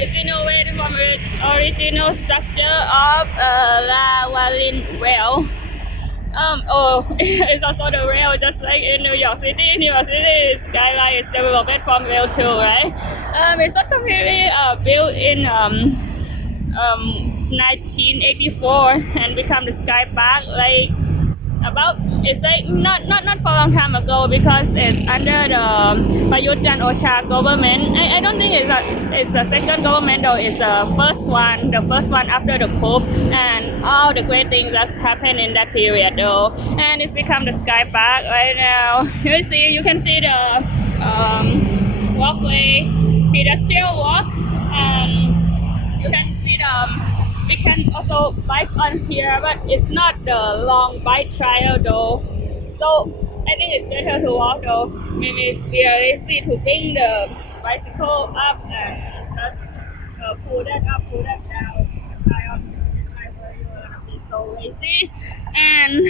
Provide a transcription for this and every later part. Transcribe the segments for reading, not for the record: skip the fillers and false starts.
It's innovated from original structure of La Valin Rail. It's also the rail, just like in New York City. New York City skyline is developed from rail too, right? It's not completely built in 1984 and become the Sky Park like about it's like not for a long time ago because it's under the Prayut Chan-o-cha government. I don't think it's a second government though. It's the first one after the coup and all the great things that's happened in that period though. And it's become the Sky Park right now. You can see the walkway, pedestrian walk, and you can see we can also bike on here, but it's not the long bike trail though. So I think it's better to walk though. Maybe we are lazy to bring the bicycle up and just pull that up, pull that down. You're be so lazy. And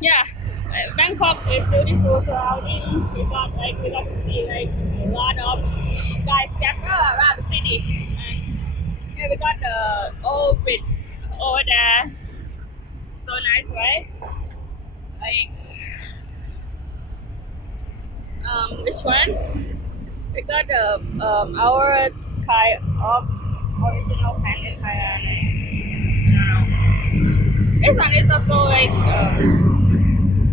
yeah, Bangkok is beautiful surrounding. We got to see like a lot of skyscraper around the city. Yeah, we got the old bridge over there. So nice, right? Like, which one? We got the our kind of original pen in Thailand. This one is also like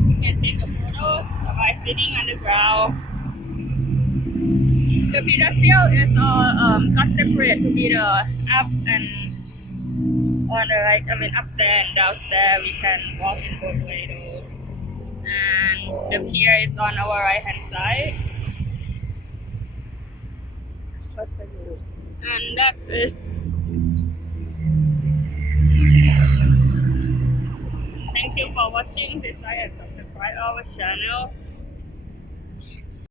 you can take a photo by sitting on the ground. The pedestal is all got separate to be the up and on the right. I mean upstairs and downstairs we can walk in both ways though. And the pier is on our right hand side. And that is thank you for watching this. I have subscribed our channel.